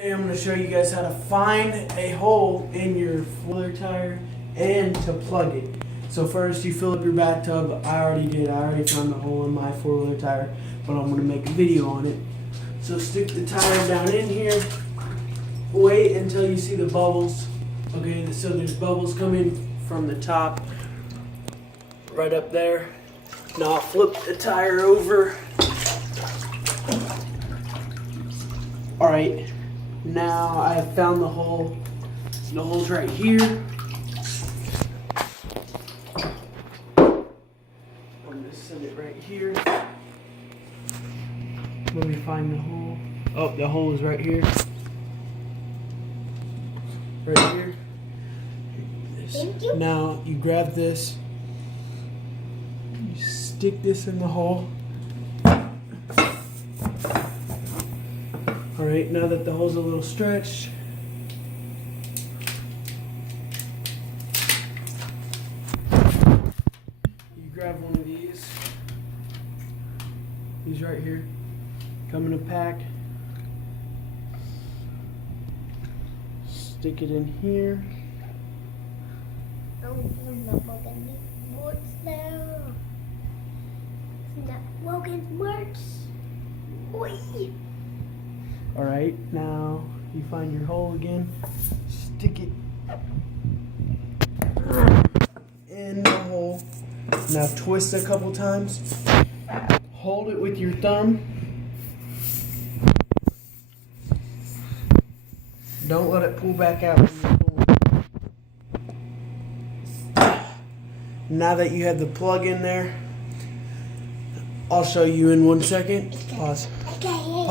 Today I'm going to show you guys how to find a hole in your four-wheeler tire and to plug it. So first you fill up your bathtub. I already did. I already found the hole in my four-wheeler tire, but I'm going to make a video on it. So stick the tire down in here. Wait until you see the bubbles. Okay, so there's bubbles coming from the top right up there. Now I'll flip the tire over. Alright. Now I have found the hole. The hole's right here. I'm gonna set it right here. Let me find the hole. Oh, the hole is right here. Right here. Thank you. Now you grab this. You stick this in the hole. Alright, now that the hole's a little stretched, you grab one of these. These right here. Come in a pack. Stick it in here. I'm not working. What's there? Not working. Works. Oi. Alright, now you find your hole again. Stick it in the hole. Now twist a couple times. Hold it with your thumb. Don't let it pull back out when you're pulling. Now that you have the plug in there, I'll show you in 1 second. Pause. Okay.